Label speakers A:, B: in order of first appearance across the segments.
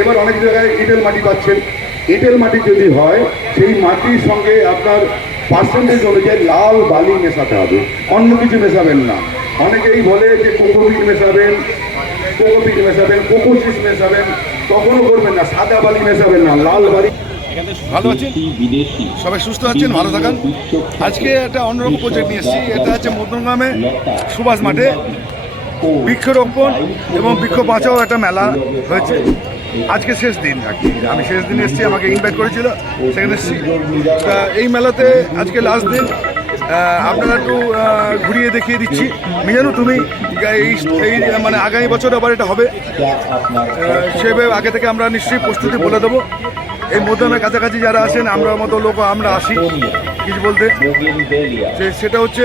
A: এবার অনেক জায়গায় এঁটেল মাটি পাচ্ছেন। এঁটেল মাটি যদি হয়, সেই মাটির সঙ্গে আপনার পার্সেন্টেজ অনুযায়ী লাল বালি মেশাতে হবে। অন্য কিছু মেশাবেন না। অনেকেই বলে যে কোকোপিট মেশাবেন কোকোপিট মেশাবেন, কোকোসিস মেশাবেন তখনও করবেন না। সাদা বালি মেশাবেন না, লাল বালি।
B: ভালো আছেন? সবাই সুস্থ আছেন? ভালো থাকান? আজকে একটা অন্যরকম প্রজেক্ট নিয়ে এসেছি। এটা হচ্ছে মধ্যমগ্রামে সুভাষ মাঠে বৃক্ষরোপণ এবং বৃক্ষ বাঁচাও একটা মেলা হয়েছে। আজকে শেষ দিন আর আমি শেষ দিন এসেছি, আমাকে ইনভাইট করেছিল, সেখানে এই মেলাতে আজকে লাস্ট দিন আপনারা একটু ঘুরিয়ে দেখিয়ে দিচ্ছি। মিজানু, তুমি এই মানে আগামী বছর আবার এটা হবে। সেভাবে আগে থেকে আমরা নিশ্চয়ই প্রস্তুতি বলে দেবো। এই মধ্যমের কাছাকাছি যারা আসেন আমরা মতো লোক আমরা আসি, কিছু বলতে। সেটা হচ্ছে,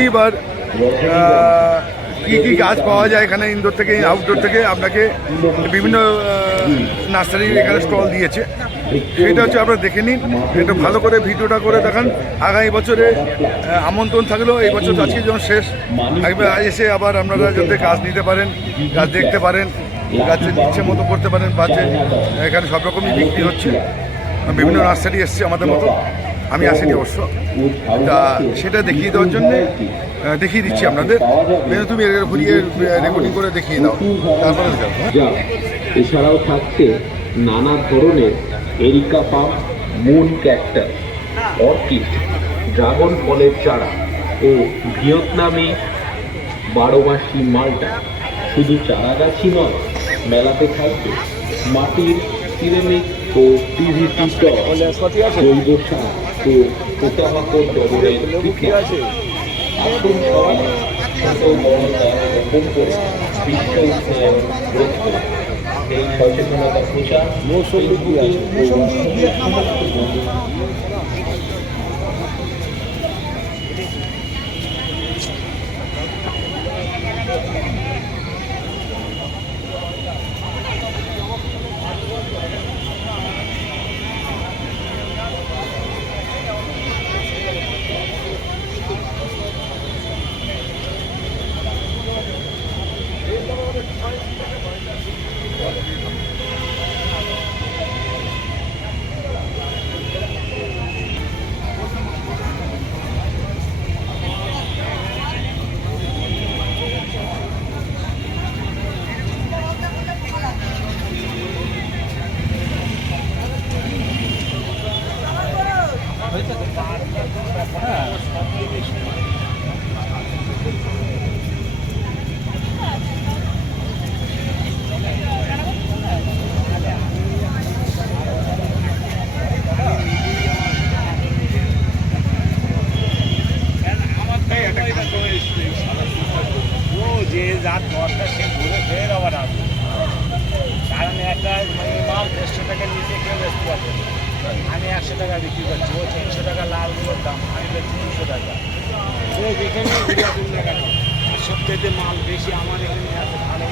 B: এইবার কি কি গাছ পাওয়া যায় এখানে ইনডোর থেকে আউটডোর থেকে? আপনাকে বিভিন্ন নার্সারি এখানে স্টল দিয়েছে। সেটা হচ্ছে আপনারা দেখে নিন। এটা ভালো করে ভিডিওটা করে দেখান। আগামী বছরে আমন্ত্রণ থাকলেও এই বছর আজকে যখন শেষ। এসে আবার আপনারা যাতে গাছ নিতে পারেন, গাছ দেখতে পারেন, গাছের ইচ্ছে মতো করতে পারেন বাজে এখানে সব রকমই বিক্রি হচ্ছে। বিভিন্ন নার্সারি এসছে আমাদের মতো। আমি আসিনি অবশ্য। তা সেটা দেখিয়ে দেওয়ার জন্য দেখিয়ে দিচ্ছি আপনাদের। তুমি ঘুরিয়ে রেকর্ডিং করে দেখিয়ে দাও। তারপরে হ্যাঁ?
C: যা এছাড়াও থাকছে নানা ধরনের areca palm moon cactus orchid dragon ফলের চারা ও ভিয়েতনামি বারো মাসি মালটা। শুধু চারা গাছই নয় মেলাতে থাকবে মাটির সিরেমিক ও পিভিসি টপ জৈব সার ও পোকামাকড় আছে। সচেতনতা প্রচার ফেসবুকে ও হোয়াটসঅ্যাপে সমস্ত বন্ধু
D: ও যে যার দরকার সে ঘুরে ফের আবার আসবে কারণ একটা মানে মাল দেড়শো টাকার নিচে কেউ বেচতে পারবে না। আমি একশো টাকা বিক্রি করছি ও তিনশো টাকা লালগুলোর দাম আমি বেচছি তিনশো টাকা ও যেখানে ঘুরে আসুন না কেন আর সবথেকে মাল বেশি আমার এখানে আছে ভালো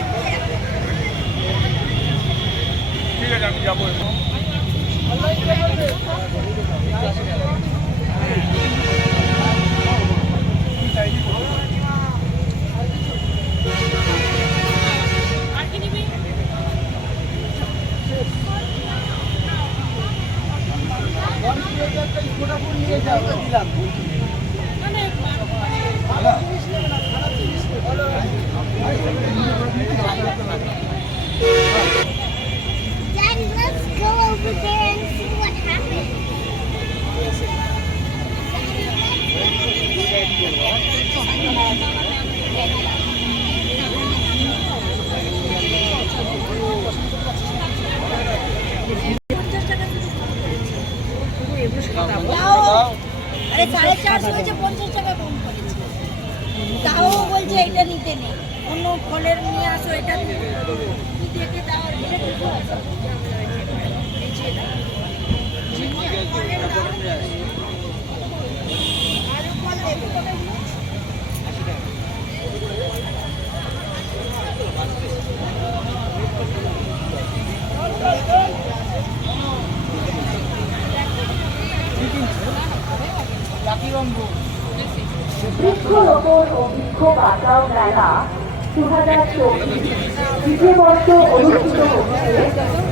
D: ঠিক আছে আমি
E: তাও বলছে এটা নিতে নেই অন্য ফলের নিয়ে আসো এটা দেখে দাও এটা
F: বৃক্ষরোপণ ও বৃক্ষ বাঁচাও মেলা দু হাজার চব্বিশ দ্বিতীয় বর্ষ অনুষ্ঠিত হচ্ছে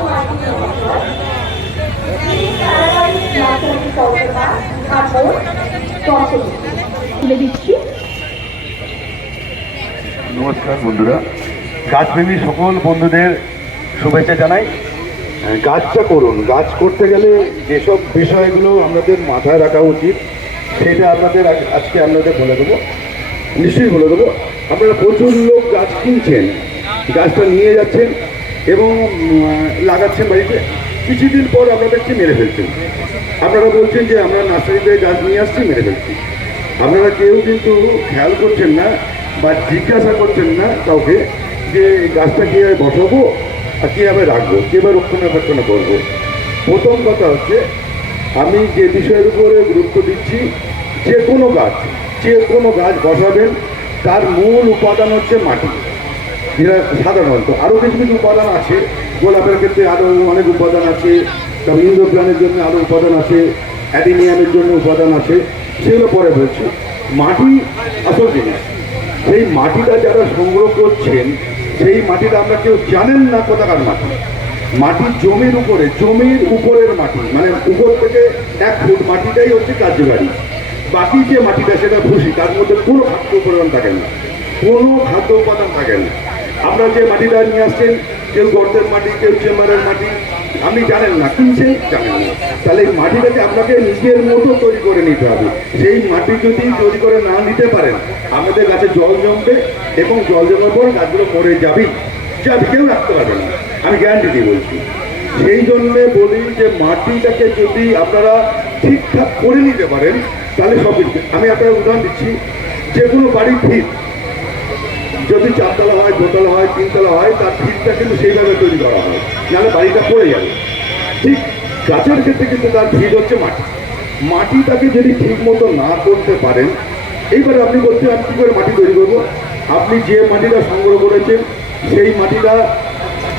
A: নমস্কার বন্ধুরা। গাছপ্রেমী সকল বন্ধুদের শুভেচ্ছা জানাই। গাছটা করুন। গাছ করতে গেলে যেসব বিষয়গুলো আমাদের মাথায় রাখা উচিত, সেটা আপনাদের আজকে আপনাদের বলে দেবো। নিশ্চয়ই বলে দেবো। আপনারা প্রচুর লোক গাছ কিনছেন, গাছটা নিয়ে যাচ্ছেন এবং লাগাচ্ছেন বাড়িতে। কিছুদিন পর আপনারা দেখছি মেরে ফেলছেন আপনারা বলছেন যে আমরা নার্সারিতে গাছ নিয়ে আসছি, মেরে ফেলছি। আপনারা কেউ কিন্তু খেয়াল করছেন না বা জিজ্ঞাসা করছেন না কাউকে যে গাছটা কীভাবে বসাবো আর কীভাবে রাখব, কীভাবে রক্ষণাবেক্ষণ করব। প্রথম কথা হচ্ছে, আমি যে বিষয়ের উপরে গুরুত্ব দিচ্ছি, যে কোনো গাছ, যে কোনো গাছ বসাবেন, তার মূল উপাদান হচ্ছে মাটি। যেটা সাধারণত আরও কিছু কিছু উপাদান আছে গোলাপের ক্ষেত্রে আরও অনেক উপাদান আছে। তারপর ইন্দ্রপ্রাণের জন্য আরও উপাদান আছে, অ্যাডিনিয়ামের জন্য উপাদান আছে, সেগুলো পরে বলছি। মাটি আসল জিনিস। সেই মাটিটা যারা সংগ্রহ করছেন, সেই মাটিটা আমরা কেউ জানেন না কোথাকার মাটি। মাটি জমির উপরে, জমির উপরের মাটি মানে উপর থেকে এক ফুট মাটিটাই হচ্ছে কার্যকারী। বাকি যে মাটিটা সেটা ভুসি, তার মধ্যে কোনো খাদ্য উপাদান থাকে না। কোনো খাদ্য উপাদান থাকে না। আপনারা যে মাটিটা নিয়ে আসছেন কেউ গর্তের মাটি, কেউ চেম্বারের মাটি, আপনি জানেন না কিনছেন জানেন না। তাহলে এই মাটিটাকে আপনাকে নিজের মতো তৈরি করে নিতে হবে। সেই মাটি যদি তৈরি করে না নিতে পারেন, আমাদের গাছে জল জমবে এবং জল জমার পর গাছগুলো মরে যাবেই। যাবে কেউ রাখতে পারবে না, আমি গ্যারান্টি দিয়ে বলছি। সেই জন্যে বলি যে মাটিটাকে যদি আপনারা ঠিকঠাক করে নিতে পারেন, তাহলে সব আমি আপনার উদাহরণ দিচ্ছি যে কোনো বাড়ির ভিত যদি চারতলা হয়, দোতলা হয়, তিনতলা হয়, তার ভিতটা কিন্তু সেইভাবে তৈরি করা হয় নাহলে বাড়িটা পড়ে যাবে। ঠিক গাছের ক্ষেত্রে কিন্তু তার ভিত হচ্ছে মাটি। মাটিটাকে যদি ঠিক মতো না করতে পারেন, এইবারে আপনি বলছেন, আমি কী করে মাটি তৈরি করব? আপনি যে মাটিটা সংগ্রহ করেছেন, সেই মাটিটা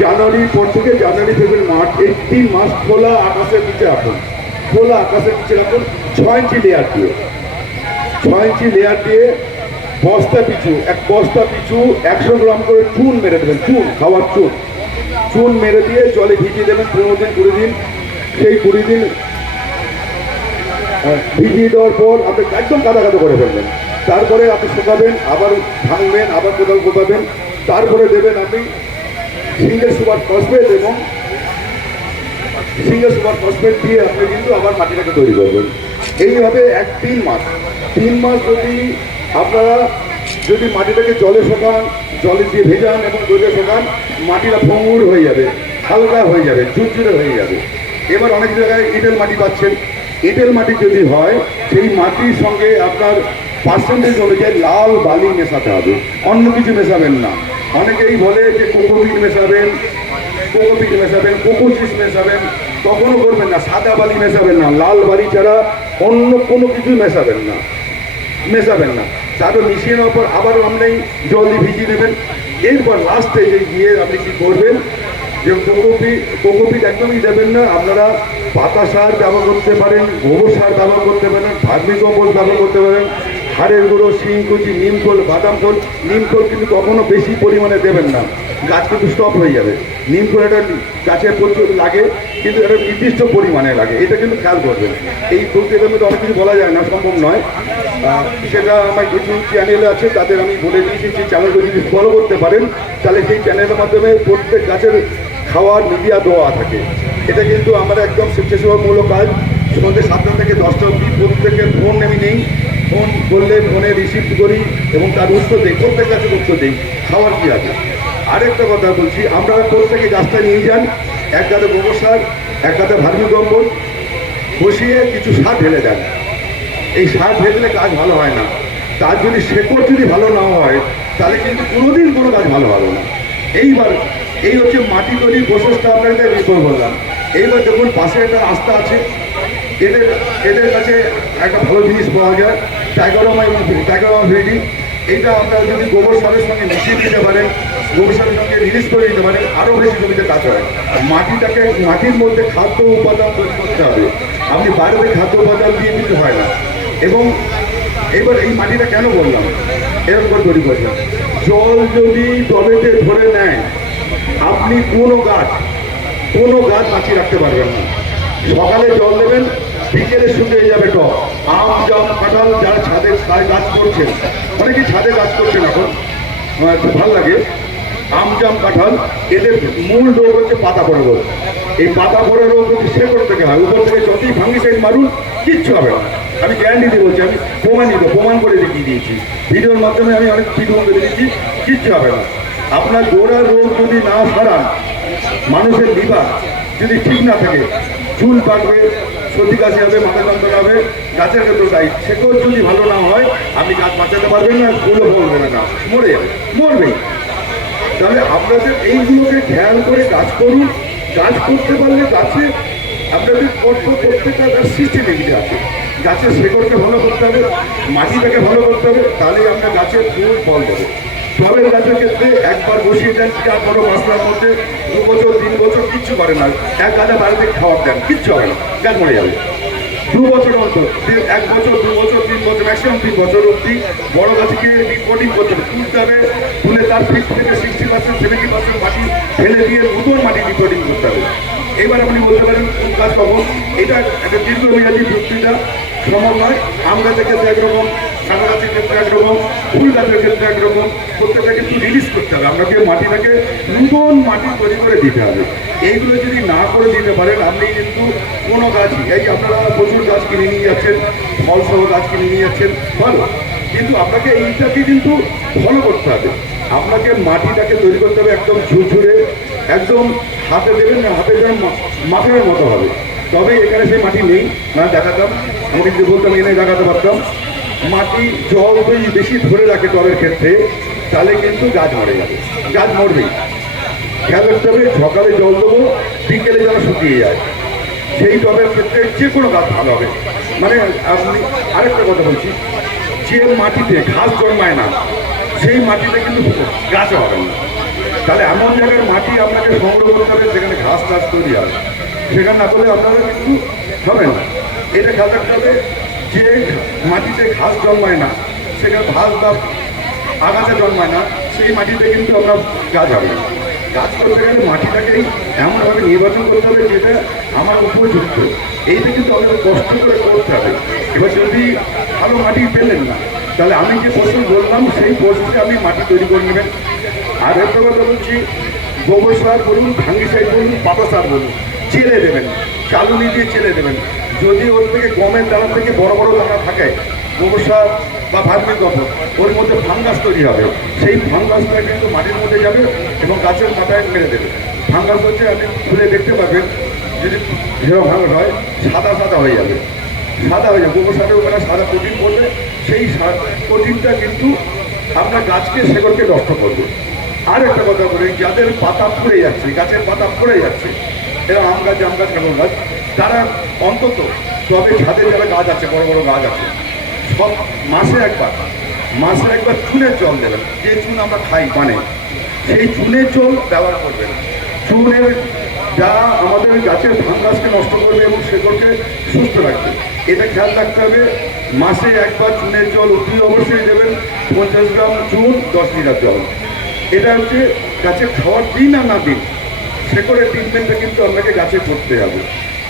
A: জানুয়ারির পর থেকে জানুয়ারি, ফেব্রুয়ারি, মার্চ, এই তিন মাস খোলা আকাশের নিচে রাখুন। খোলা আকাশের নিচে রাখুন, ছয় ইঞ্চি লেয়ার দিয়ে। ছয় ইঞ্চি লেয়ার দিয়ে বস্তা পিছু, এক বস্তা পিছু একশো গ্রাম করে চুন মেরে দেবেন, চুন, খাওয়ার চুন। চুন মেরে দিয়ে জলে ভিজিয়ে দেবেন, পনেরো দিন, কুড়ি দিন। সেই কুড়ি দিন ভিজিয়ে দেওয়ার পর আপনি একদম কাদা কাদা করে ফেলবেন। তারপরে আপনি শুকাবেন, আবার ভাঙবেন, আবার কোথাও কোপাবেন। তারপরে দেবেন আপনি সিঙ্গেল সুপার ফসফেট এবং সিঙ্গেল সুপার ফসফেট দিয়ে আপনি কিন্তু আবার মাটিটাকে তৈরি করবেন। এইভাবে এক তিন মাস। তিন মাস যদি আপনারা যদি মাটিটাকে জলে শোকান, জলে দিয়ে ভেজান এবং জলে শোকান, মাটিটা ভঙ্গুর হয়ে যাবে, হালকা হয়ে যাবে, ঝুরঝুরে হয়ে যাবে। এবার অনেক জায়গায় এঁটেল মাটি পাচ্ছেন। এঁটেল মাটি যদি হয়, সেই মাটির সঙ্গে আপনার পার্সেন্টেজ অনুযায়ী লাল বালি মেশাতে হবে। অন্য কিছু মেশাবেন না। অনেকেই বলে যে কোকোপিট মেশাবেন কোকোপিট মেশাবেন কোকোচিস মেশাবেন, কখনো করবেন না, সাদা বালি মেশাবেন না, লাল বালি ছাড়া অন্য কোনো কিছু মেশাবেন না। মেশাবেন না। তারপর মিশিয়ে নেওয়ার পর আবারও আপনি জল দিয়ে ভিজিয়ে নেবেন। এরপর লাস্টে যে গিয়ে আপনি কি করবেন? যে কোকোপিট কোকোপিট একদমই দেবেন না। আপনারা পাতা সার ব্যবহার করতে পারেন, গোবর সার ব্যবহার করতে পারেন, ভার্মি ব্যবহার করতে পারেন। হাড়ের গুঁড়ো শিংকুচি নিমখোল বাদাম খোল নিমখোল কিন্তু কখনো বেশি পরিমাণে দেবেন না। গাছ কিন্তু স্টপ হয়ে যাবে। নিমখোল এটা গাছে প্রচুর লাগে, কিন্তু এটা নির্দিষ্ট পরিমাণে লাগে। এটা কিন্তু খেয়াল করবেন। এই প্রক্রিয়ার মধ্যে অনেক কিছু বলা যায় না, সম্ভব নয়। সেটা আমার কিছু চ্যানেল আছে, তাদের আমি বলে দিয়েছি, সেই চ্যানেলগুলো যদি ফলো করতে পারেন, তাহলে সেই চ্যানেলের মাধ্যমে প্রত্যেক গাছের খাওয়ার মিডিয়া দেওয়া থাকে। এটা কিন্তু আমার একদম স্বেচ্ছাসেবামূলক কাজ। সন্ধ্যে সাতটা থেকে দশটা অবধি প্রত্যেকের ফোন আমি নেই। ফোন করলে ফোনে রিসিভ করি এবং তার উত্তর দিই, প্রত্যেক কাছে উত্তর দিই, খাওয়ার কী আছে? আরেকটা কথা বলছি, আমরা প্রত্যেকে গাছটা নিয়ে যান, এক গাদা গোবর সার, এক গাদা ভার্মি কম্পোস্ট বসিয়ে কিছু সার ঢেলে দেন। এই সার ঢেলে গাছ ভালো হয় না। তার যদি শেকড় যদি ভালো না হয়, তাহলে কিন্তু কোনোদিন কোনো গাছ ভালো হবে না। এইবার, এই হচ্ছে মাটি তৈরি আপনাদের রিপোর্ট বললাম। এইবার দেখুন, পাশে একটা রাস্তা আছে এদের এদের কাছে একটা ভালো জিনিস পাওয়া যায় টাইগারমা এবং টাইগারমা ভেডি এটা আপনারা যদি গোবর সারের সঙ্গে মিশিয়ে দিতে পারেন, গোবর সারের সঙ্গে রিলিজ করে দিতে পারেন আরও বেশি জমিতে কাজ হয়। মাটিটাকে মাটির মধ্যে খাদ্য উপাদান তৈরি করতে হবে। আপনি বাইরে খাদ্য উপাদান দিয়ে কিছু হয় না। এবং এবার এই মাটিটা কেন বললাম? এরকম করে তৈরি করলাম জল যদি টবেতে ধরে নেয়, আপনি কোনো গাছ কোনো গাছ বাঁচিয়ে রাখতে পারবেন না। সকালে জল দেবেন বিকেলে শুকিয়ে যাবে টব আম জাম কাঁঠাল, যারা ছাদে ছাদে গাছ করছেন অনেকেই ছাদে কাজ করছেন এখন। খুব ভালো লাগে। আম জাম কাঁঠাল, এদের মূল রোগ হচ্ছে পাতা পড়া রোগ। এই পাতা পড়া রোগ হচ্ছে শেকড় থেকে হয়, উপর থেকে যতই ফাঙ্গিসাইড মারুন, কিচ্ছু হবে না। আমি গ্যারান্টি দিয়ে বলছি, আমি প্রমাণিত প্রমাণ করে দেখিয়ে দিয়েছি। ভিডিওর মাধ্যমে আমি অনেক ভিডিও করে দিয়েছি, কিচ্ছু হবে না। আপনার গোড়া রোগ যদি না সারান মানুষের লিভার যদি ঠিক না থাকে, চুল পাকবে সর্দি কাশি হবে, মাথা যন্ত্রণা হবে, গাছের ক্ষেত্রে তাই সেগুলো যদি ভালো না হয়, আপনি গাছ বাঁচাতে পারবেন না, ফুলও ফল না, গাছ মরে যাবে, মরবেই। তাহলে আপনাদের এইগুলোকে খেয়াল করে কাজ করুন, কাজ করতে পারলে গাছে আপনাদের কষ্ট প্রত্যেকটা গাছ সিস্টেমেটিক আছে। গাছের শেকড়কে ভালো করতে হবে, মাটিটাকে ভালো করতে হবে, তাহলেই আমরা গাছের ফুল, ফল দেবো। টবের গাছের ক্ষেত্রে একবার বসিয়ে দেন চার বড় মাসলার মধ্যে দু বছর তিন বছর কিচ্ছু করে না। এক গাছে বাড়িতে খাওয়ার দেন, কিচ্ছু হবে না গাছ মরে যাবে। দু বছর অন্তর এক বছর দু বছর তিন বছর ম্যাক্সিমাম তিন বছর অবধি বড় গাছকে রিপোর্টিং করতে হবে, তুলতে হবে, তুলে তার ফিফটি থেকে সিক্সটি পার্সেন্ট সেভেন্টি পার্সেন্ট মাটি ফেলে দিয়ে নতুন মাটি রিপোর্টিং করতে হবে। এবার আপনি বলতে পারেন কোন গাছ কখন এটা একটা দীর্ঘমেয়াদী সম্ভব নয় আম গাছের ক্ষেত্রে একরকম সাদা গাছের ক্ষেত্রে একরকম, ফুল গাছের ক্ষেত্রে একরকম। প্রত্যেকটা কিন্তু রিলিজ করতে হবে। আপনাকে মাটিটাকে নতুন মাটি তৈরি করে দিতে হবে। এইগুলো যদি না করে দিতে পারেন, আপনি কিন্তু কোনো গাছই এই আপনারা প্রচুর গাছ কিনে নিয়ে যাচ্ছেন, ফলসহ গাছ কিনে নিয়ে যাচ্ছেন, ভালো। কিন্তু আপনাকে এইটাকে কিন্তু ফলো করতে হবে। আপনাকে মাটিটাকে তৈরি করতে হবে একদম ঝুরঝুরে একদম হাতে দেবেন না, হাতে যেন মাথার মতো হবে। তবে এখানে সেই মাটি নেই। না, দেখাতাম। আমাকে যদি বলতাম এনে দেখাতে পারতাম। মাটি জল যদি বেশি ধরে রাখে টবের ক্ষেত্রে, তাহলে কিন্তু গাছ মরে যাবে। গাছ মরবেই। খেয়াল রাখতে হবে, সকালে জল দেবো, বিকেলে যেন শুকিয়ে যায়। সেই টবের ক্ষেত্রে যে কোনো গাছ ভালো হবে। মানে আপনি আরেকটা কথা বলছি। যে মাটিতে ঘাস জন্মায় না, সেই মাটিতে কিন্তু গাছ হবে না। তাহলে এমন জায়গার মাটি আপনাকে সংগ্রহ করতে হবে যেখানে ঘাস টাস তৈরি হয়। সেখানে না করলে আপনারা কিন্তু হবে না। এটা খেয়াল রাখতে হবে যে মাটিতে ঘাস জন্মায় না, সেখানে ঘাস বা আগাছা জন্মায় না, সেই মাটিতে কিন্তু আমরা গাছ হবে গাছ করতে গেলে মাটিটাকেই এমনভাবে নির্বাচন করতে হবে যেটা আমার উপযুক্ত। এইটা কিন্তু আমাদের কষ্ট করে করতে হবে। এবার যদি ভালো মাটি পেলেন না, তাহলে আমি যে প্রসেস বললাম, সেই প্রসেসে আপনি মাটি তৈরি করে নেবেন। আর একটা কথা বলছি, গোবর সার বলুন ভাঙ্গিসাইড বলুন, পাতা সার বলুন, চেলে দেবেন চালুনি দিয়ে চেলে দেবেন। যদি ওর থেকে গমের দানা থেকে বড় বড় দানা থাকে, গোবর সার বা ভার্মি গোবর, ওর মধ্যে ফাঙ্গাস তৈরি হবে। সেই ফাঙ্গাসটা কিন্তু মাটির মধ্যে যাবে এবং গাছের মাথায় মেরে দেবে। ফাঙ্গাস হচ্ছে আপনি খুলে দেখতে পাবেন, যদি যেরকম ভাঙাস হয়, সাদা সাদা হয়ে যাবে। সাদা হয়ে যাবে, গোবর সারের ওখানে সাদা প্রোটিন পড়বে, সেই প্রোটিনটা কিন্তু আপনার গাছকে, শেকড়কে নষ্ট করবে। আর একটা কথা বলি, যাদের পাতা পড়ে যাচ্ছে, গাছের পাতা পড়ে যাচ্ছে, এরা আম গাছ, জাম গাছ কেমন গাছ, তারা অন্তত তবে ছাদের যারা গাছ আছে, বড় বড় গাছ আছে, সব মাসে একবার মাসে একবার চুনের জল দেবেন যে চুন আমরা খাই মানে সেই চুনের জল ব্যবহার করবেন চুনের যা আমাদের গাছের ফাঙ্গাসকে নষ্ট করবে এবং সেগুলোকে সুস্থ রাখবে, এটা খেয়াল রাখতে হবে, মাসে একবার চুনের জল অতি অবশ্যই দেবেন, পঞ্চাশ গ্রাম চুন, দশ লিটার জল। এটা হচ্ছে গাছের খাওয়ার দিন আর না দিন। শেকড়ের ট্রিটমেন্টটা কিন্তু আপনাকে গাছে করতে হবে।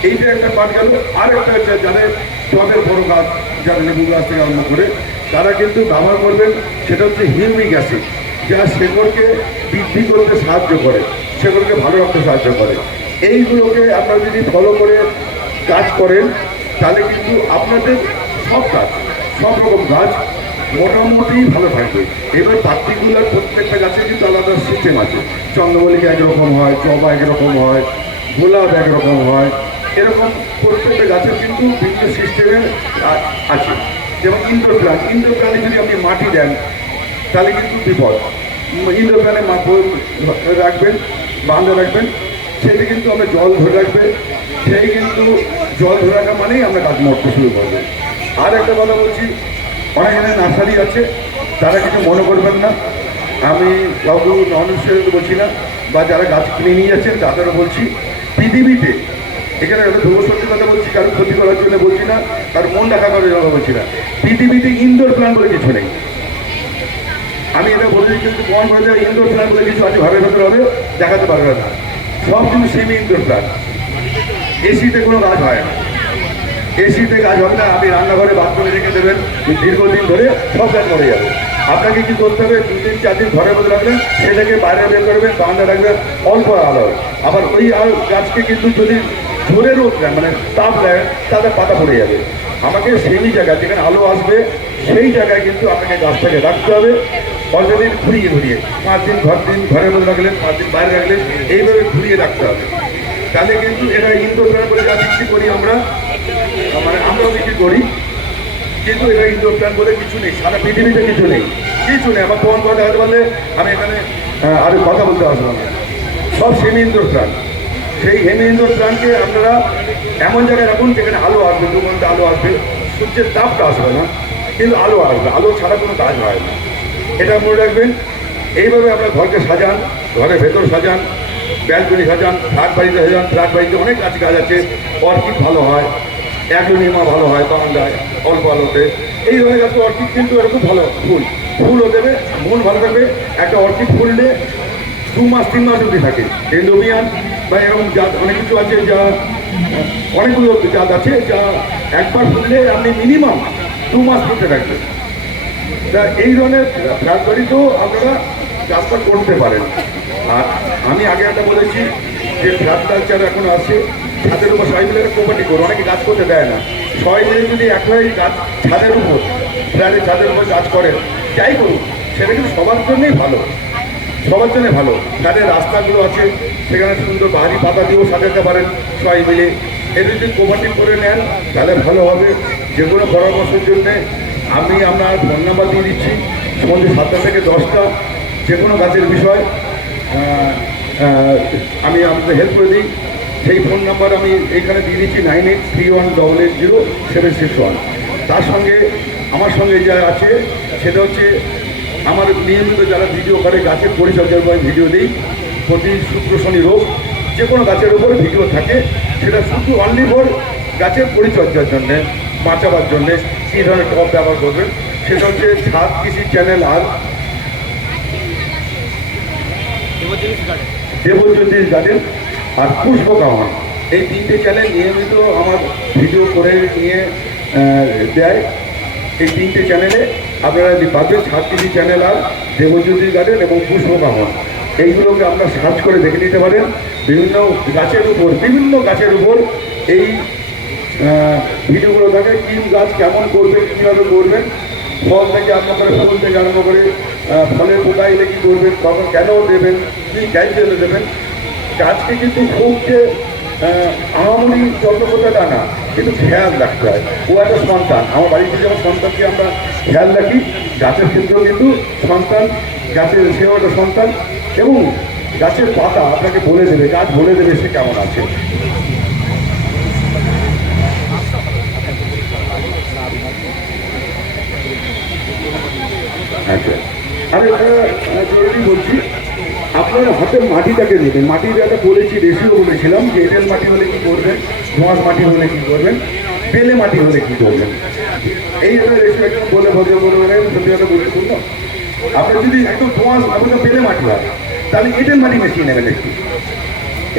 A: এইটা একটা পাঠ গেল আর একটা হচ্ছে যাদের টবের বড় গাছ, যারা লেবু গাছ থেকে আরম্ভ করে, তারা কিন্তু ব্যবহার করবেন, সেটা হচ্ছে হিউমিক অ্যাসিড। যা শেকড়কে বৃদ্ধি করতে সাহায্য করে, শেকড়কে ভালো রাখতে সাহায্য করে। এইগুলোকে আপনারা যদি ফলো করে কাজ করেন, তাহলে কিন্তু আপনাদের সব গাছ সব রকম গাছ মোটামুটি ভালো থাকবে। এবার পার্টিকুলার প্রত্যেকটা গাছের কিন্তু আলাদা সিস্টেম আছে। চন্দ্রমল্লিকা একরকম হয়, জবা একরকম হয়, গোলাপ একরকম হয়, এরকম প্রত্যেকটা গাছের কিন্তু বিভিন্ন সিস্টেমে আছে। যেমন ইনডোর প্ল্যান ইনডোর প্ল্যানে যদি আপনি মাটি দেন, তাহলে কিন্তু বিপদ। ইনডোর প্ল্যানে রাখবেন বাঁধা রাখবেন, সেটি কিন্তু আমরা জল ধরে রাখবে। সেই কিন্তু জল ধরে রাখা মানেই আমরা গাছ মরতে শুরু করব। আর একটা কথা বলছি অনেক এখানে নার্সারি আছে, তারা কিছু মনে করবেন না। আমি কাউকে মানুষের বলছি না, বা যারা গাছ কিনে নিয়ে যাচ্ছেন, তাদেরও বলছি, পৃথিবীতে, এখানে একটা ধ্রুব সত্যি কথা বলছি, কারও ক্ষতি করার জন্য বলছি না, কারও মন রাখা করার জন্য বলছি না। পৃথিবীতে ইনডোর প্ল্যান বলে কিছু নেই। আমি এটা বলেছি কিন্তু প্রমাণ করে দেওয়া ইনডোর প্ল্যান বলে কিছু আছে, ঘরের ভেতরে হবে, দেখাতে পারবে না। সব কিন্তু সেমি ইনডোর প্ল্যান এসিতে কোনো কাজ হয় না। এসিতে কাজ হবে না, আপনি রান্নাঘরে বাথরুমে রেখে দেবেন, দীর্ঘদিন ধরে সব কাজ মরে যাবে। আপনাকে কি করতে হবে? দু দিন চার দিন ঘরের মধ্যে রাখবেন, সেটাকে বাইরে বের করবেন বারান্দা রাখবেন, অল্প আলো। আবার ওই আলো গাছকে কিন্তু যদি ধরে রোদ দেন মানে তাপ দেয়, তাতে পাতা পড়ে যাবে। আমাকে সেই জায়গা, যেখানে আলো আসবে, সেই জায়গায় কিন্তু আপনাকে গাছটাকে রাখতে হবে। পনেরো দিন ঘুরিয়ে ঘুরিয়ে। পাঁচ দিন ঘর, দিন ঘরের মধ্যে রাখলেন, পাঁচ দিন বাইরে রাখলেন, এইভাবে ঘুরিয়ে রাখতে হবে। তাহলে কিন্তু এটা ইন্দোর যা বিক্রি করি আমরা। মানে আমরাও বিক্রি করি। কিন্তু এটা ইন্দোর প্ল্যান বলে কিছু নেই। সারা পৃথিবীতে কিছু নেই। কিছু নেই। আমার প্রমাণ করে দেখাতে পারলে আমি এখানে আরও কথা বলতে আসব না সব সেমি ইন্দোর প্ল্যান সেই হেমি ইন্দোর প্ল্যানকে আপনারা এমন জায়গায় রাখুন যেখানে আলো আসবে, দু ঘণ্টা আলো আসবে, সূর্যের তাপটা আসবে না, কিন্তু আলো আসবে। আলো ছাড়া কোনো কাজ হয় না। এটা মনে রাখবেন। এইভাবে আমরা ঘরকে সাজান, ঘরের ভেতর সাজান ব্যালকনি সাজান ফ্ল্যাট বাড়িতে সাজান ফ্ল্যাট বাড়িতে অনেক কাজ কাজ আছে। অর্কিড ভালো হয় অ্যাগ্লোনিমা ভালো হয় বারান্দায় অল্প আলোতে। এই ধরনের গাছ অর্কিড কিন্তু এরকম ভালো ফুল। ফুলও দেবে, মন ভালো থাকবে। একটা অর্কিড ফুললে দু মাস, তিন মাস অবধি থাকে। ডেন্ডোমিয়ান বা এরকম জাত, অনেক কিছু আছে যা, অনেকগুলো জাত আছে যা একবার ফুললে আপনি মিনিমাম দু মাস ফুলতে থাকবে। তা এই ধরনের ফ্ল্যাটবাড়িতেও আপনারা চাষটা করতে পারেন। আর আমি আগে একটা বলেছি যে ফ্ল্যাট কালচার এখন আছে, ছাদের উপর সবাই মিলে কোপাটি করো, অনেকে কাজ করতে দেয় না। সবাই মিলে যদি একলাই গাছ ছাদের উপর ফ্ল্যাটের ছাদের উপর কাজ করেন যাই করুন সেটা কিন্তু সবার জন্যই ভালো। সবার জন্য ভালো। যাদের রাস্তাগুলো আছে, সেখানে সুন্দর বাহারি পাতা দিয়েও সাজাতে পারেন সবাই মিলে। এটা যদি কোভারটি করে নেন, তাহলে ভালো হবে। যে কোনো পরামর্শের জন্যে আমি আপনার ফোন নাম্বার দিয়ে দিচ্ছি। সন্ধ্যে সাতটা থেকে দশটা, যে কোনো কাজের বিষয় আমি আপনাদের হেল্প করে দিই। সেই ফোন নাম্বার আমি এইখানে দিয়ে দিচ্ছি nine eight three one double eight zero seven six one তার সঙ্গে, আমার সঙ্গে যা আছে, সেটা হচ্ছে আমার নিয়মিত যারা ভিডিও করে, গাছের পরিচর্যার আমি ভিডিও দিই। প্রতি শুক্র, শনি রোগ যে কোনো গাছের ওপরে ভিডিও থাকে, সেটা শুধু অনলি ফর গাছের পরিচর্যার জন্যে, বাঁচাবার জন্যে, কী ধরনের টপ ব্যবহার করবেন, সেটা হচ্ছে ছাদ কৃষি চ্যানেল আর দেবজ্যোতিষ গার্ডেন আর পুষ্প কামান এই তিনটে চ্যানেল নিয়মিত আমার ভিডিও করে নিয়ে দেয়। এই তিনটে চ্যানেলে আপনারা যে পাবেন সাতটি চ্যানেল আর দেবজ্যোতিষ গার্ডেন এবং পুষ্প কামান এইগুলোকে আপনারা সার্চ করে দেখে নিতে পারেন। বিভিন্ন গাছের উপর, বিভিন্ন গাছের উপর এই ভিডিওগুলো থাকে। কি গাছ কেমন করবেন কীভাবে করবেন ফল থেকে আরম্ভ করে ফুল থেকে আরম্ভ করে ফলের পোকা এলে কী করবেন কখন কেন দেবেন, কী ক্যালসিয়ামে দেবেন। গাছকে কিন্তু খুব যে আহামরি যত্ন করতে না, কিন্তু খেয়াল রাখতে হয়। ও একটা সন্তান। আমার বাড়িতে যেমন সন্তানকে আমরা খেয়াল রাখি, গাছের ক্ষেত্রেও কিন্তু সন্তান, গাছের সেও একটা সন্তান, এবং গাছের পাতা আপনাকে বলে দেবে, গাছ বলে দেবে সে কেমন আছে। আচ্ছা। আমি জরুরি বলছি? আপনার হাতের মাটিটাকে নেবেন। মাটির একটা বলেছি রেশিও বলেছিলাম যে এঁটেল মাটি হলে কি করবেন ধোঁয়াশ মাটি হলে কি করবেন, বেলে মাটি হলে কি করবেন? এই একটা রেশিও একদম বলে ভদ্র বলে সত্যি কথা গুরুত্বপূর্ণ আপনার যদি একদম ধোঁয়াশ আপনার বেলে মাটি হয়, তাহলে এঁটেল মাটি মিশিয়ে নেবেন একটু।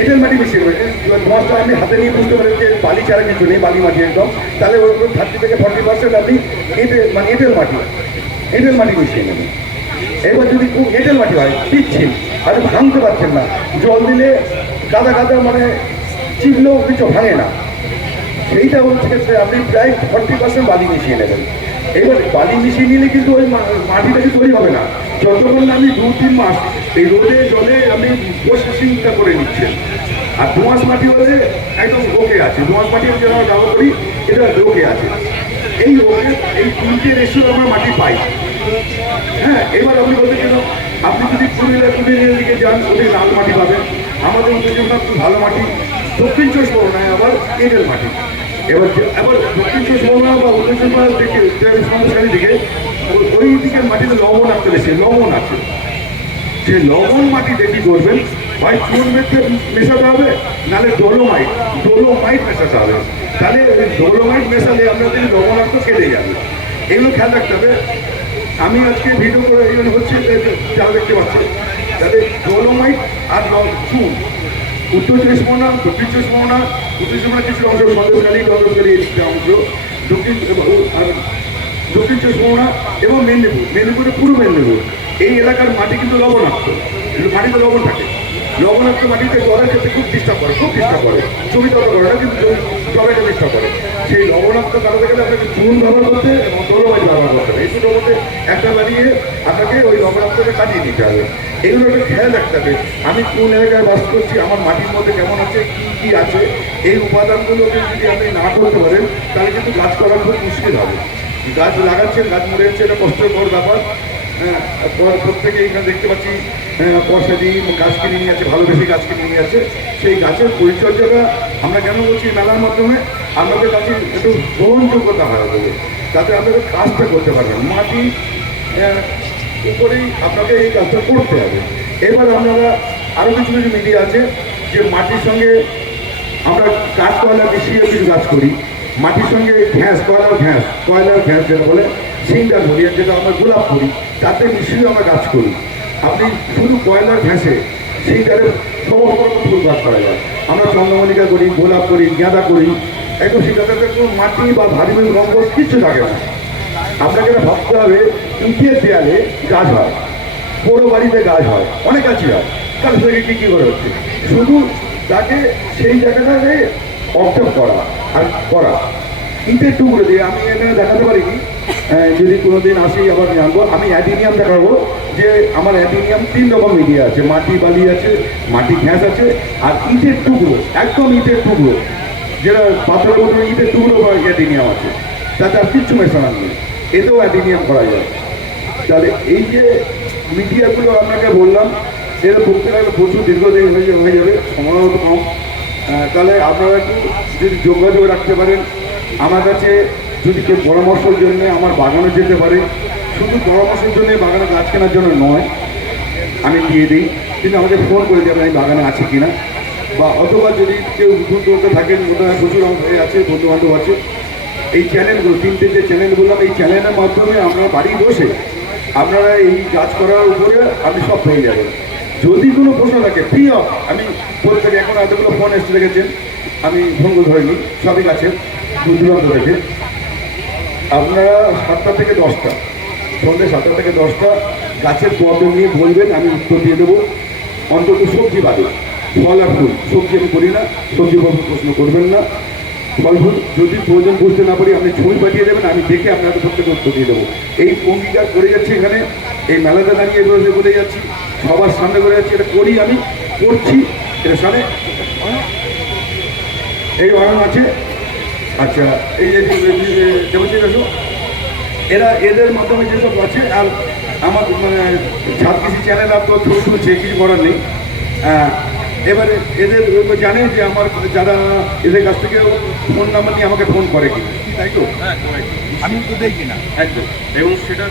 A: এঁটেল মাটি মিশিয়ে নেবেন। ধোঁয়াশটা আপনি হাতে নিয়ে বুঝতে পারেন যে বালি ছাড়া কিছু নেই, বালি মাটি একদম। তাহলে ওর থার্টি থেকে ফর্টি পার্সেন্ট আপনি এঁটেল মানে এঁটেল মাটি। এঁটেল মাটি মিশিয়ে নেবেন এবার যদি খুব এঁটেল মাটি হয়, পিচ্ছিল আর ভাঙতে পারছেন না। জল দিলে কাদা কাদা মানে চিপলেও কিছু ভাঙে না। সেইটা হচ্ছে যে আপনি প্রায় ফর্টি পার্সেন্ট বালি মিশিয়ে নেবেন। এবার বালি মিশিয়ে নিলে কিন্তু ওই মাটিটা তৈরি হবে না। যতক্ষণ আপনি দু তিন মাস এই রোদে জলে আপনি প্রসেসিংটা করে নিচ্ছেন আর দোঁয়াশ মাটি হলে একদম রোগে আছে। দোঁয়াশ মাটি যে আমরা ব্যবহার করি এটা রোগে আছে। এই রোগে এই তিনটে রেশিও আমরা মাটি পাই। হ্যাঁ এবার আপনি বলতে কেন আপনি যদি পুরুলিয়া পুরুলিয়ার দিকে যান, ওদের লাল মাটি পাবেন। আমাদের উত্তর খুব ভালো মাটি। দক্ষিণ চব্বিশ পরগনায় আবার এঁটেল মাটি। এবার এবার দক্ষিণ চব্বিশ পরগনা বা উত্তর চব্বিশ দিকে দিকে, ওই- দিকের মাটিতে লবণ আসতে বেশি, লবণ আছে। যে লবণ মাটিতে কি করবেন হয় চুন মেটে মেশাতে হবে নাহলে ডোলোমাইট ডোলোমাইট মেশাতে হবে। তাহলে ডোলোমাইট মেশালে আপনাদের লবণাক্ত কেটে যাবে এগুলো খেয়াল রাখতে হবে আমি আজকে ভিডিও করে এগুলো হচ্ছে যে- দেখতে পাচ্ছি যাতে ডোলোমাইট আর চুন উত্তর চব্বিশ পরগনা, দক্ষিণ চব্বিশ পরগনা, উত্তর চব্বিশ কিছু অংশ সন্দেশকালী এদিকটা অংশ, দক্ষিণ আর দক্ষিণ চব্বিশ পরগনা এবং মেদিনীপুর, মেদিনীপুরের পুরো মেদিনীপুর। এই এলাকার মাটি কিন্তু লবণাক্ত, মাটিতে লবণ থাকে। লবণাক্ত মাটিতে জলের ক্ষেত্রে খুব ডিস্টার্ব করে, খুব ডিস্টার্ব করে। জমি তত করে না, কিন্তু জলের ডিস্টার্ব করে। সেই লবণাক্ত কাটাতে গেলে আপনাকে চুন ব্যবহার করতে এবং দোলমাইট ব্যবহার করতে হবে এই দুটোর মধ্যে একটা লাগিয়ে আপনাকে ওই লবণাক্তকে কাটিয়ে নিতে হবে। এগুলো একটু খেয়াল রাখতে হবে, আমি কোন এলাকায় বাস করছি, আমার মাটির মধ্যে কেমন আছে, কি কি আছে, এই উপাদানগুলোকে যদি আপনি না করতে পারেন, তাহলে কিন্তু গাছ করা খুব মুশকিল হবে। গাছ লাগাচ্ছেন, গাছ মরে যাচ্ছে, এটা কষ্টকর ব্যাপার। হ্যাঁ, পর- প্রত্যেকে এখানে দেখতে পাচ্ছি হ্যাঁ, দিয়ে গাছ কিনে নিয়ে আছে ভালো বেশি গাছ কিনে নিয়ে আছে সেই গাছের পরিচর্যাটা আমরা কেন বলছি মেলার মাধ্যমে? আপনাদের কাছে একটু গ্রহণযোগ্যতা হয় বলে যাতে আপনারা কাজটা করতে পারবেন মাটি উপরেই আপনাকে এই কাজটা করতে হবে। এবার আপনারা আরও কিছু কিছু মিডিয়া আছে যে মাটির সঙ্গে আমরা কাঠ কয়লা মিশিয়ে কিছু কাজ করি। মাটির সঙ্গে ঘ্যাঁস কয়লার ঘ্যাঁস কয়লার ঘ্যাঁস যেটা বলে সিংটা করি আর যেটা আমরা গোলাপ করি, তাতে মিশিয়ে আমরা কাজ করি। আপনি শুধু কয়লার ঘ্যাসে সেইটারে সমস্ত রকম ফুল গাছ করা যায়। আমরা চন্দ্রমল্লিকা করি, গোলাপ করি, গাঁদা করি। একদম সেটাতে কোনো মাটি বা ভারী রঙ্গ কিচ্ছু থাকে না। আপনাকে এটা ভাবতে হবে, ইটের দেয়ালে গাছ হয়, বড় বাড়িতে গাছ হয়, অনেক গাছই হয়। তার সঙ্গে কী কী করে হচ্ছে? শুধু তাকে সেই জায়গাটাতে অবজার্ভ করা আর করা। ইটের টুকরো দিয়ে আমি এখানে দেখাতে পারি কি? আহ, যদি কোনোদিন আসি আবার জানব আমি অ্যাডিনিয়াম দেখাবো যে আমার অ্যাডিনিয়াম তিন রকম মিডিয়া আছে। মাটি বালি আছে মাটি ঘ্যাস আছে আর ইটের টুকরো একদম ইটের টুকরো। যেটা পাথরের মতো ইটের টুকরো বা অ্যাডিনিয়াম আছে। তাতে আর কিচ্ছু মেশানোর নেই। এতেও অ্যাডিনিয়াম করা যায়। তাহলে এই যে মিডিয়াগুলো আপনাকে বললাম এর প্রত্যেকটা প্রচুর দীর্ঘদিন হয়ে যাবে হয়ে যাবে সময়ও কম। তাহলে আপনারা একটু যদি যোগাযোগ রাখতে পারেন আমার কাছে যদি কেউ পরামর্শের জন্য আমার বাগানে যেতে পারে। শুধু পরামর্শের জন্য বাগানে গাছ কেনার জন্য নয়, আমি দিয়ে দিই। কিন্তু আমাকে ফোন করে দেবেন আমি বাগানে আছি কিনা। বা অথবা যদি কেউ দূর দূরতে থাকেন বোধহয় প্রচুর হয়ে আছে বন্ধু বান্ধব আছে, এই চ্যানেলগুলো তিনটে যে চ্যানেল বললাম, এই চ্যানেলের মাধ্যমে আমরা বাড়ি বসে আপনারা এই কাজ করার উপরে আপনি সব পেয়ে যাবেন যদি কোনো প্রশ্ন থাকে ফ্রি অফ আমি প্রত্যেকে এখন এতগুলো ফোন এসে রেখেছেন আমি করে ধরিনি, সবই আছে দূরান্ত থেকে। আপনারা সাতটা থেকে দশটা, সন্ধ্যে সাতটা থেকে দশটা গাছের প্রবলেম নিয়ে বলবেন, আমি উত্তর দিয়ে দেবো। অন্তত সবজি বাদে, ফল আর ফুল, সবজি আমি করি না সবজি বাবু প্রশ্ন করবেন না। ফল ফুল, যদি প্রয়োজন বুঝতে না পারি, আপনি ছবি পাঠিয়ে দেবেন, আমি দেখে আপনাদের প্রত্যেকে উত্তর দিয়ে দেবো। এই অঙ্গীকার করে যাচ্ছি এখানে, এই মেলাতে দাঁড়িয়ে বসে বলে যাচ্ছি, সবার সামনে করে যাচ্ছি, এটা করি আমি, করছি, এটা সামনে এই অরণ আছে আচ্ছা এই যে দেবশ্রী আসো এরা এদের মাধ্যমে যেসব আছে আর আমার মানে ছাদ কৃষি চ্যানেল আর তো ছবি তুলছে কিছু করার নেই। এবারে এদের জানে যে আমার যারা এদের কাছ থেকে ফোন নাম্বার নিয়ে আমাকে ফোন করে কি? তাই তো? আমি তো দেখি না
G: একদম। এবং সেটা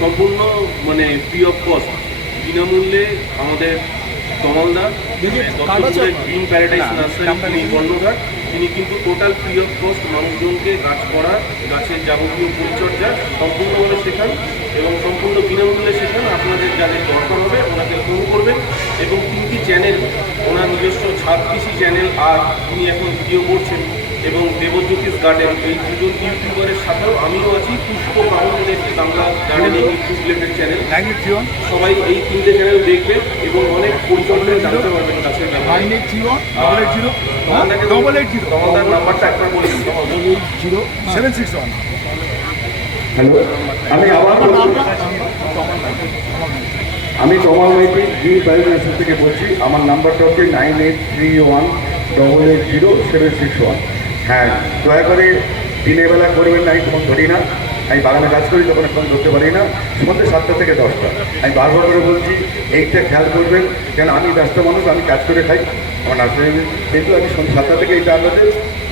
G: সম্পূর্ণ মানে ফ্রি অফ কস্ট বিনামূল্যে আমাদের দত্তপুরের গ্রিন প্যারাডাইস নার্সারি কর্ণঘাট তিনি কিন্তু টোটাল ফ্রি অফ কস্ট মানুষজনকে গাছ করা গাছের যাবতীয় পরিচর্যা সম্পূর্ণভাবে শেখান এবং সম্পূর্ণ বিনামূল্যে শেখান। আপনাদের যাদের দরকার হবে ওনাকে ফোন করবেন এবং তিনটি চ্যানেল ওনার নিজস্ব ছাদ কৃষি চ্যানেল আর তিনি এখন ভিডিও করছেন এবং দেবজ্যোতিষ গার্ডেন এই দুজন ইউটিউবারের সাথেও আমিও আছি। পুষ্প একটি Bangla gardening YouTube related channel সবাই এই তিনটে চ্যানেল দেখবে এবং অনেক পরিচর্যা জানতে পারবেন গাছের ব্যাপারে
B: double eight zero double eight zero
G: তোমাদের নাম্বারটা একবার বলে দিই
B: জিরো সেভেন সিক্স ওয়ান
A: আমি আবার বলছি আমি কমাল মাইতি জি প্রাইভেট থেকে বলছি আমার নাম্বারটা হচ্ছে nine eight three one double eight zero seven six one হ্যাঁ দয়া করে দিনের বেলা করবেন না আমি ফোন ধরি না। আমি বাগানে কাজ করি, তখন ফোন ধরতে পারি না। সন্ধ্যে সাতটা থেকে দশটা। আমি বারবার করে বলছি, এইটা খেয়াল করবেন, কেন আমি ব্যস্ত মানুষ, আমি কাজ করে খাই। আমার নার্সারি কিন্তু আমি সন্ধ্যে সাতটা থেকে এইটা আপনাদের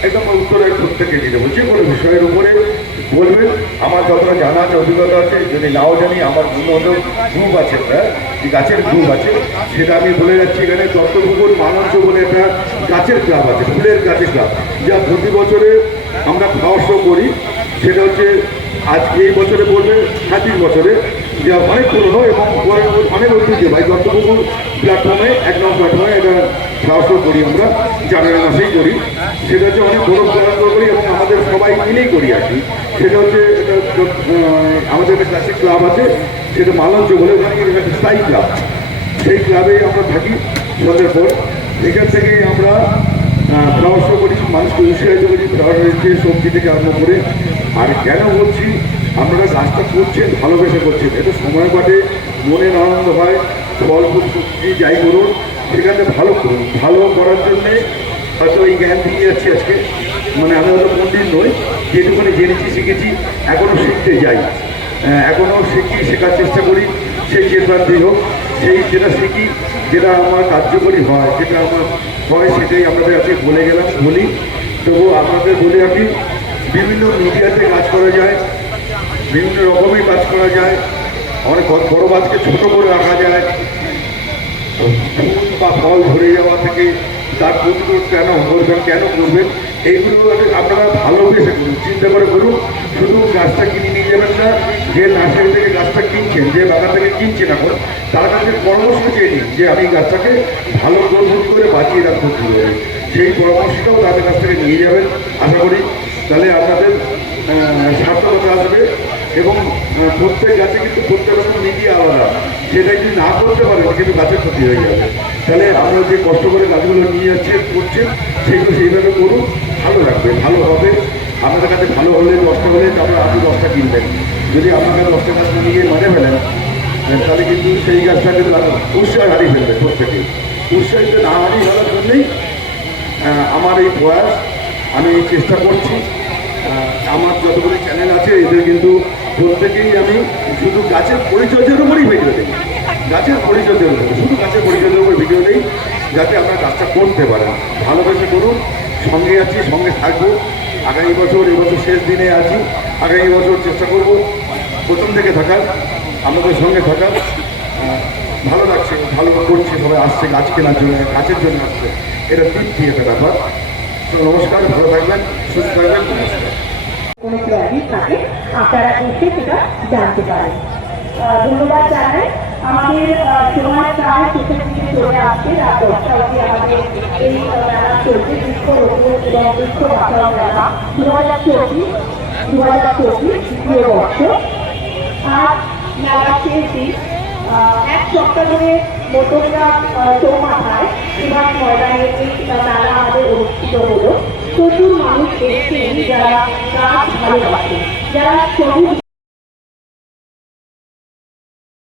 A: একদম উত্তরের প্রত্যেকে দিয়ে দেবো। যে কোনো বিষয়ের উপরে বলবেন, আমার যতটা জানা আছে, অভিজ্ঞতা আছে, যদি নাও জানি, আমার বান্ধব গ্রুপ আছে হ্যাঁ যে গাছের গ্রুপ আছে, সেটা আমি বলে যাচ্ছি এখানে। দত্তপুকুর মানঞ্চ বলে একটা গাছের ক্লাব আছে, ফুলের গাছের ক্লাব যা প্রতি বছরে আমরা খাওয়ার শো করি, সেটা হচ্ছে আজ এই বছরে পড়বে সাঁত্রিশ বছরে। যা অনেক পুরনো এবং অনেক ঐতিহ্যবাহী দত্তপুকুর প্ল্যাটফর্মে এক নম্বর প্ল্যাটফর্মে এটা শো করি আমরা জানুয়ারি মাসেই করি। সেটা হচ্ছে অনেক বড় প্ল্যান করি এবং আমাদের সবাই মিলেই করি আর কি। সেটা হচ্ছে আমাদের একটা ক্লাসিক ক্লাব আছে, সেটা মালঞ্চ বলে একটা স্থায়ী ক্লাব সেই ক্লাবে আমরা থাকি সন্ধ্যের পর। এখান থেকে আমরা পরামর্শ করি, মানুষকে উৎসাহিত করি ফ্লাওয়ার সবজি থেকে আরম্ভ করে আর কেন বলছি? আপনারা কাজটা করছেন ভালোবেসে করছেন এটা সময় কাটে মনের আনন্দ হয় ফল সবজি যাই করুন। সেখানে ভালো করুন, ভালো করার জন্যে হয়তো এই জ্ঞান দিয়ে যাচ্ছি আজকে। মানে আমি হয়তো পণ্ডিত নই, যেটুকুনি জেনেছি, শিখেছি এখনও শিখতে যাই। এখনও শিখি, শেখার চেষ্টা করি, সেই যে প্রান্তেই হোক, সেই যেটা শিখি, যেটা আমার কার্যকরী হয়, যেটা আমার হয়, সেটাই আপনাদের কাছে বলে গেলাম, বলি। তবু আপনাদের বলে রাখি বিভিন্ন মিডিয়াতে কাজ করা যায়, বিভিন্ন রকমের কাজ করা যায়, অনেক বড়- গাছকে ছোট করে রাখা যায়। ফুল বা ফল ধরে যাওয়া থেকে তার প্রতিরোধ কেন করবেন কেন করবেন, এইগুলো আপনারা ভালোবেসে করুন, চিন্তা করে করুন। শুধু গাছটা কিনে নিয়ে যাবেন না, যে নার্সারি থেকে গাছটা কিনছেন, যে বাগান থেকে কিনছেন এখন, তার কাছে পরামর্শ চেয়ে নিন যে আমি গাছটাকে ভালো গ্রোথ করে বাঁচিয়ে রাখব সেই পরামর্শটাও তাদের কাছ থেকে নিয়ে যাবেন। আশা করি তাহলে আপনাদের সার্থকতা আসবে এবং প্রত্যেক গাছে কিন্তু প্রত্যেক রকম মিডিয়া আলাদা সেটা যদি না করতে পারেন কিন্তু গাছের ক্ষতি হয়ে যাবে। তাহলে আমরা যে কষ্ট করে গাছগুলো নিয়ে যাচ্ছে করছেন, সেগুলো সেইভাবে করুন, ভালো লাগবে, ভালো হবে। আপনাদের কাছে ভালো হলে দশটা হলে তারপরে আপনি দশটা কিনবেন। যদি আপনার কাছে দশটা গাছ নিয়ে মারে ফেলেন তাহলে কিন্তু সেই গাছটা কিন্তু উৎসাহ হারিয়ে ফেলবে প্রত্যেকে। উৎসাহিত না হারিয়ে ফেলার জন্যই আমার এই প্রয়াস আমি চেষ্টা করছি। আমার যতগুলি চ্যানেল আছে, এদের কিন্তু প্রত্যেকেই আমি শুধু গাছের পরিচর্যার উপরেই ভিডিও দিই। গাছের পরিচর্যার উপরে, শুধু গাছের পরিচর্যার উপরে ভিডিও দিই, যাতে আপনারা কাজটা করতে পারেন। ভালোবেসে করুন, সঙ্গে আছি, সঙ্গে থাকব। আগামী বছর এবছর শেষ দিনে আছি। আগামী বছর চেষ্টা করব প্রথম থেকে থাকার আমাদের সঙ্গে থাকার। ভালো লাগছে, ভালো করছে, সবাই আসছে, গাছ কেনার জন্য, গাছের জন্য আসছে। এটা তৃপ্তি একটা ব্যাপার। তো নমস্কার ভালো থাকবেন সুস্থ থাকবেন নমস্কার
F: কোনো কোয়ারি থাকে আপনারা এসে সেটা জানতে পারেন। আহ, ধন্যবাদ জানাই। আমাদের আহ, সময় প্রায় শেষের দিকে চলে আসছে রাত দশটা অবধি আমাদের এই আহ, মেলা চলছে বৃক্ষ রোপণ এবং বৃক্ষ বাঁচাও মেলা। দু হাজার চব্বিশ দু হাজার চব্বিশ দ্বিতীয় বর্ষ। আজ মেলা শেষ দিন আহ, এক সপ্তাহ ধরে মোটরগ্রাম চৌমাথায় সুভাষ ময়দানে তারা আমাদের অনুষ্ঠিত হলো। প্রচুর মানুষ এসেছেন যারা গাছ ভালোবাসে যারা সবুজ